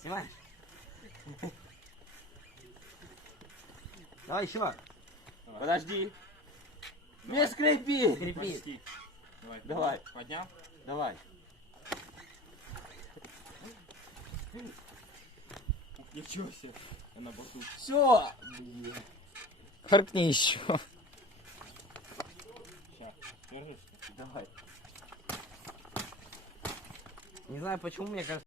Снимай. Давай еще. Подожди. Не скрипи. Скрипи. Почти. Давай. Поднял? Давай. Ух, ничего себе. Я на боку. Все. Харкни еще. Сейчас. Держишь? Давай. Не знаю почему, мне кажется,